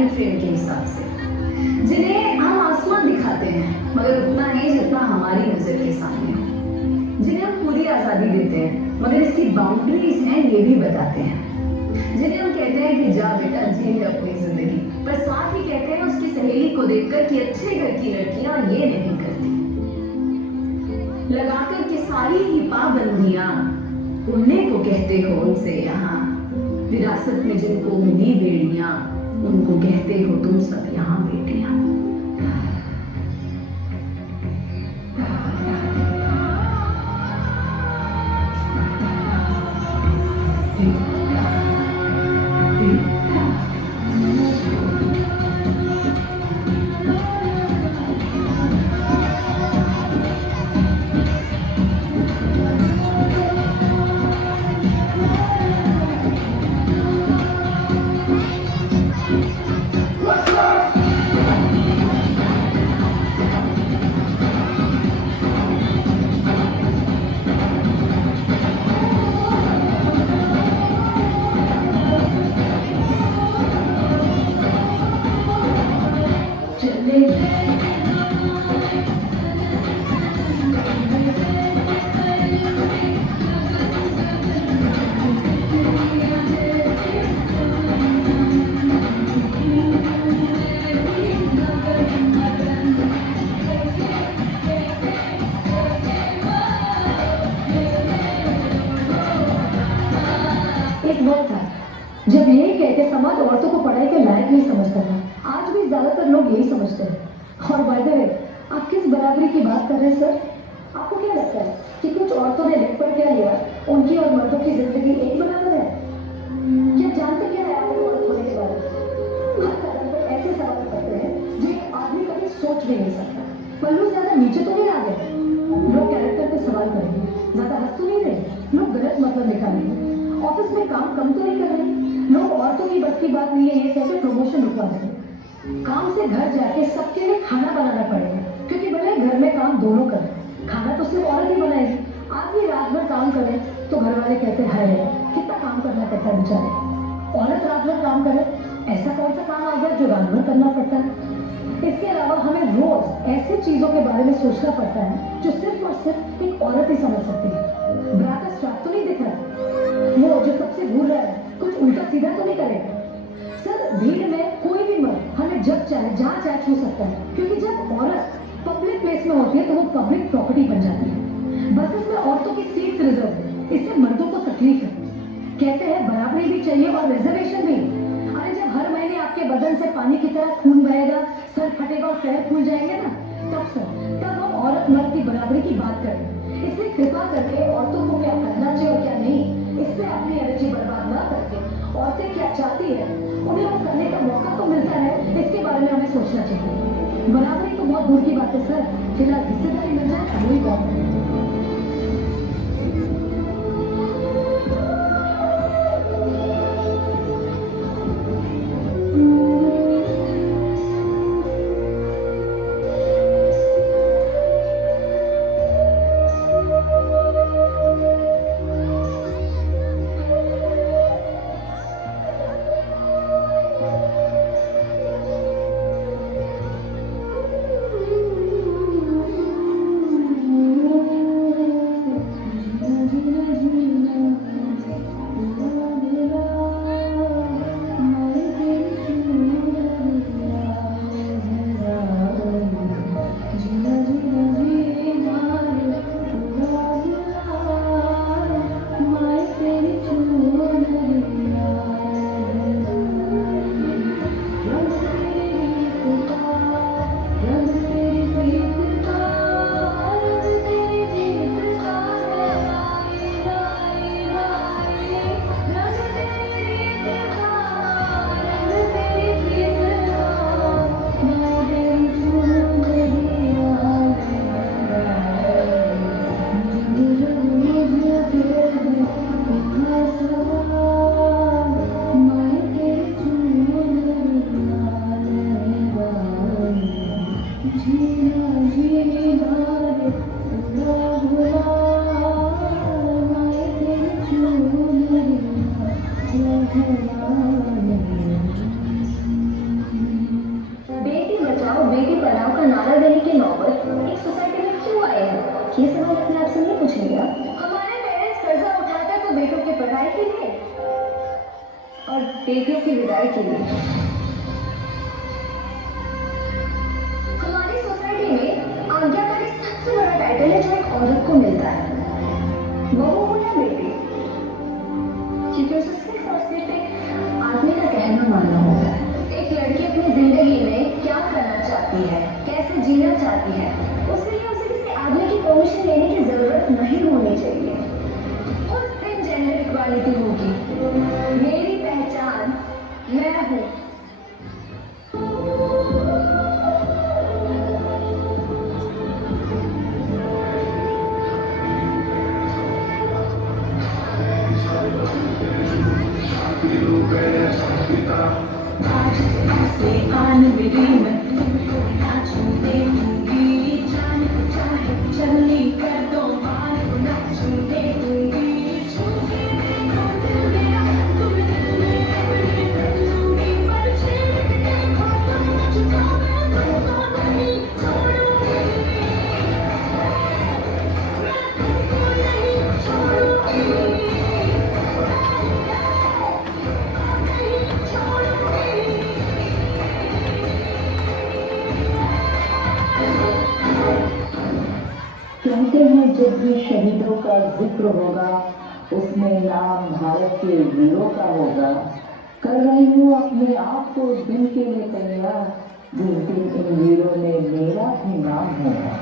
Time frame के हिसाब से, जिन्हें हम आसमान दिखाते हैं मगर उतना नहीं जितना हमारी नजर के सामने हो, जिन्हें हम पूरी आजादी देते हैं मगर इसकी बाउंड्रीज हैं ये भी बताते हैं, जिन्हें हम कहते हैं कि जा बेटा जी ले अपनी जिंदगी, पर साथ ही कहते हैं उसकी सहेली को देखकर कि अच्छे घर की लड़कियां ये नहीं करती। लगाकर के सारी ही पाबंदियां उन्हें को कहते हो उनसे यहाँ, विरासत में जिनको मिली बेड़ियां उनको कहते हो तुम सब यहाँ बेटियां। एक वक्त था जब यही कहते समाज औरतों को पढ़ाई के लायक नहीं समझता था। आज भी ज्यादातर लोग यही समझते हैं। और बाय द वे, आप किस बराबरी की बात कर रहे हैं सर? आपको क्या लगता है कि कुछ औरतों ने लिख पढ़ क्या लिया, उनकी और मर्दों की जिंदगी एक बराबर है? क्या जानते क्या है आप औरत होने के बारे में? हर कदम पर ऐसे सवाल करते हैं जो एक आदमी कभी सोच भी नहीं सकता। पल्लू ज्यादा नीचे तो नहीं आ गए? लोग कैरेक्टर पे सवाल करेंगे, ज्यादा हंस तो नहीं रहे, लोग गलत मतलब निकालेंगे, ऑफिस में काम कम तो नहीं कर रहे, लोग औरतों की बस की बात नहीं है ये कहकर प्रमोशन रुकवा देंगे, काम से घर जाके सबके लिए खाना बनाना पड़ेगा क्योंकि भले घर में काम दोनों करें, खाना तो सिर्फ औरत ही बनाएगी। आदमी रात भर काम करे तो घर वाले कहते हैं कितना काम करना पड़ता है बेचारे। औरत रात भर काम करे, ऐसा कौन सा काम आ गया जो रात भर करना पड़ता है? इसके अलावा हमें रोज ऐसी चीजों के बारे में सोचना पड़ता है जो सिर्फ और सिर्फ एक औरत ही समझ सकती है। ब्रा का स्ट्रैप तो नहीं दिख रहा, वो जो सबसे भूल रहा है कुछ उल्टा सीधा तो नहीं करेगा? सर, भीड़ में कोई भी मर्द हमें जब चाहे जहाँ चाहे छू सकता है क्योंकि जब औरत पब्लिक प्लेस में होती है तो वो पब्लिक प्रॉपर्टी बन जाती है। बसेस में औरतों की सीट रिजर्व है, इससे मर्दों को तकलीफ है। कहते हैं बराबरी भी चाहिए और रिजर्वेशन भी। अरे जब हर महीने आपके बदन से पानी की तरह खून बहेगा, सर फटेगा और पैर फूल जाएंगे ना, तब हम औरत मर्द की बराबरी की बात करें। इसलिए कृपा करके औरतों को क्या करना चाहिए और क्या नहीं, इससे अपनी एनर्जी बर्बाद ना करके औरतें क्या चाहती है उन्हें वो करने का मौका तो मिलता है, इसके बारे में हमें सोचना चाहिए। बराबरी तो बहुत दूर की बात है सर, फिलहाल हिस्सेदारी मिल जाए वही बहुत है। की नौबत एक सोसाइटी में क्यों आई है? ये सवाल अपने आप से नहीं पूछेंगे आप? हमारे पेरेंट्स कर्जा उठाते तो बेटों की पढ़ाई के लिए और बेटियों की विदाई के लिए। हमारी सोसाइटी में आज्ञाकारी सबसे बड़ा टाइटल है जो एक औरत को मिलता है, बहू हो या बेटी, क्योंकि उसे सिर्फ और सिर्फ एक आदमी का कहना मानना होता है। एक लड़की अपनी जिंदगी में क्या करना चाहती है, कैसे जीना चाहती है, उसके लिए उसे किसी आदमी की परमिशन लेने की जरूरत नहीं होनी चाहिए। उस दिन जेंडर इक्वालिटी होगी। मेरी पहचान मैं हूँ। आज से आन मेरी मैं तुमको नाचू देखूंगी, जाने को चाहे चलनी कर दो मान को नाचू देखूंगी, छूके देखो दिल मेरा तुम्हें दिल में अपने कर लूंगी, पर छेड़ के देखो तुम मुझको मैं तुमको नहीं छोड़ूंगी, मैं तुमको नहीं छोड़ूंगी। कहते हैं जब भी शहीदों का जिक्र होगा उसमें नाम भारत के वीरों का होगा। कर रही हूँ अपने आप को दिल के लिए तैयार, जिस दिन इन वीरों में मेरा भी नाम होगा।